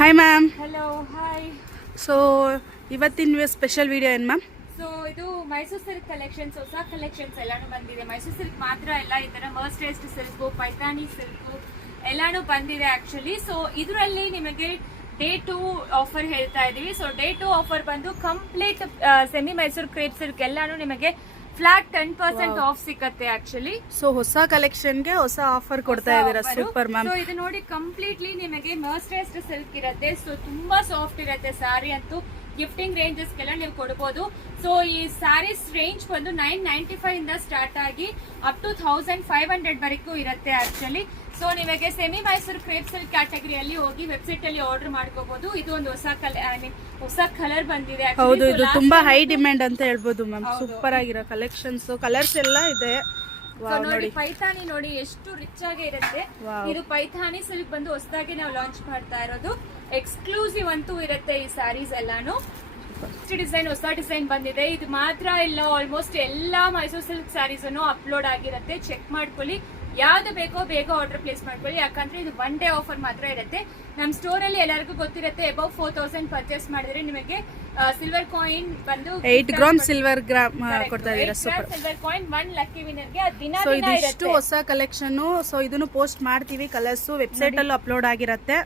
Hi ma'am. Hello hi. So ಇವತ್ತಿನ special video ಏನು ma'am? So ಇದು ಮೈಸೂರು ಸಿಲ್ಕ್ ಕಲೆಕ್ಷನ್ಸ್, ಹೊಸ ಕಲೆಕ್ಷನ್ಸ್ ಎಲ್ಲಾನು ಬಂದಿದೆ. ಮೈಸೂರು ಸಿಲ್ಕ್ ಮಾತ್ರ ಎಲ್ಲ, ಈ ತರ ಮರ್ಸ್ಟೈಸ್ಡ್ ಸಿಲ್ಕ್, ಪೈಥಾನಿ ಸಿಲ್ಕ್ ಎಲ್ಲಾನು ಬಂದಿದೆ ಆಕ್ಚುಲಿ. ಸೊ ಇದರಲ್ಲಿ ನಿಮಗೆ ಡೇ 2 ಆಫರ್ ಹೇಳ್ತಾ ಇದೀವಿ. ಸೊ ಡೇ 2 ಆಫರ್ ಬಂದು complete semi Mysuru crepe silk ಎಲ್ಲಾನು ನಿಮಗೆ ಫ್ಲಾಟ್ 10% ಆಫ್ ಸಿಕ್ಕತ್ತೆ ಆಕ್ಚುಲಿ. ಸೊ ಹೊಸ ಕಲೆಕ್ಷನ್ಗೆ ಹೊಸ ಆಫರ್ ಕೊಡ್ತಾ ಇದ್ದೀರಾ, ಸೂಪರ್ ಮ್ಯಾಮ್. ಸೊ ಇದು ನೋಡಿ ಕಂಪ್ಲೀಟ್ಲಿ ನಿಮಗೆ ಮರ್ಸ್ಟೈಸ್ಡ್ ಸಿಲ್ಕ್ ಇರುತ್ತೆ. ಸೊ ತುಂಬಾ ಸಾಫ್ಟ್ ಇರುತ್ತೆ ಸ್ಯಾರಿ ಅಂತೂ. ಗಿಫ್ಟಿಂಗ್ ರೇಂಜಸ್ ಗೆಲ್ಲ ನೀವು ಕೊಡಬಹುದು. ಸೊ ಈ ಸ್ಯಾರೀಸ್ ರೇಂಜ್ ಬಂದು 995 ಇಂದ ಸ್ಟಾರ್ಟ್ ಆಗಿ ಅಪ್ ಟು 1500 ವರೆಗೂ ಇರುತ್ತೆ ಆಕ್ಚುಲಿ. ಸೊ ನಿಮಗೆ ಸೆಮಿ ಮೈಸೂರು ಕ್ರೇಪ್ ಸಿಲ್ಕ್ ಕ್ಯಾಟಗರಿಯಲ್ಲಿ ಹೋಗಿ ವೆಬ್ಸೈಟ್ ಅಲ್ಲಿ ಆರ್ಡರ್ ಮಾಡ್ಕೋಬಹುದು. ಇದು ಒಂದು ಹೊಸ ಕಲರ್ ಬಂದಿದೆ. ಹೌದು, ಇದು ತುಂಬಾ ಹೈ ಡಿಮ್ಯಾಂಡ್ ಅಂತ ಹೇಳ್ಬೋದು ಮ್ಯಾಮ್. ಸೂಪರ್ ಆಗಿರೋ ಕಲೆಕ್ಷನ್ಸ್, ಕಲರ್ಸ್ ಎಲ್ಲ ಇದೆ. ನೋಡಿ ಪೈಥಾನಿ ನೋಡಿ ಎಷ್ಟು ರಿಚ್ ಆಗಿ ಇರುತ್ತೆ. ಇದು ಪೈಥಾನಿ ಸಿಲ್ಕ್ ಬಂದು ಹೊಸದಾಗಿ ನಾವು ಲಾಂಚ್ ಮಾಡ್ತಾ ಇರೋದು. ಎಕ್ಸ್ಕ್ಲೂಸಿವ್ ಅಂತೂ ಇರುತ್ತೆ ಈ ಸ್ಯಾರೀಸ್ ಎಲ್ಲಾನು. ಡಿಸೈನ್, ಹೊಸ ಡಿಸೈನ್ ಬಂದಿದೆ. ಇದು ಮಾತ್ರ ಇಲ್ಲ, ಆಲ್ಮೋಸ್ಟ್ ಎಲ್ಲಾ ಮೈಸೂರು ಸಿಲ್ಕ್ ಸ್ಯಾರೀಸ್ ಅಪ್ಲೋಡ್ ಆಗಿರುತ್ತೆ. ಚೆಕ್ ಮಾಡ್ಕೊಳ್ಳಿ, ಯಾವ್ದು ಬೇಕೋ ಬೇಗ ಆರ್ಡರ್ ಪ್ಲೇಸ್ ಮಾಡ್ಕೊಳ್ಳಿ. ಯಾಕಂದ್ರೆ ಇದು 1 ಡೇ ಆಫರ್ ಮಾತ್ರ ಇರುತ್ತೆ. ನಮ್ಮ ಸ್ಟೋರ್ ಅಲ್ಲಿ ಎಲ್ಲರಿಗೂ ಗೊತ್ತಿರುತ್ತೆ, ಅಬೌವ್ 4000 ಪರ್ಚೇಸ್ ಮಾಡಿದ್ರೆ ನಿಮಗೆ ಸಿಲ್ವರ್ ಕಾಯಿನ್ ಬಂದು 8 ಗ್ರಾಮ್ ಸಿಲ್ವರ್ ಕೊಡ್ತಾ ಇದೀರಾ. Super silver coin 1 lucky winner ಗೆ ದಿನ ಇದಿಷ್ಟು ಹೊಸ ಕಲೆಕ್ಷನ್. ಸೊ ಇದನ್ನು ಪೋಸ್ಟ್ ಮಾಡ್ತೀವಿ, ಕಲರ್ಸ್ ವೆಬ್ಸೈಟ್ ಅಲ್ಲೂ ಅಪ್ಲೋಡ್ ಆಗಿರುತ್ತೆ.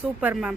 Super ma'am.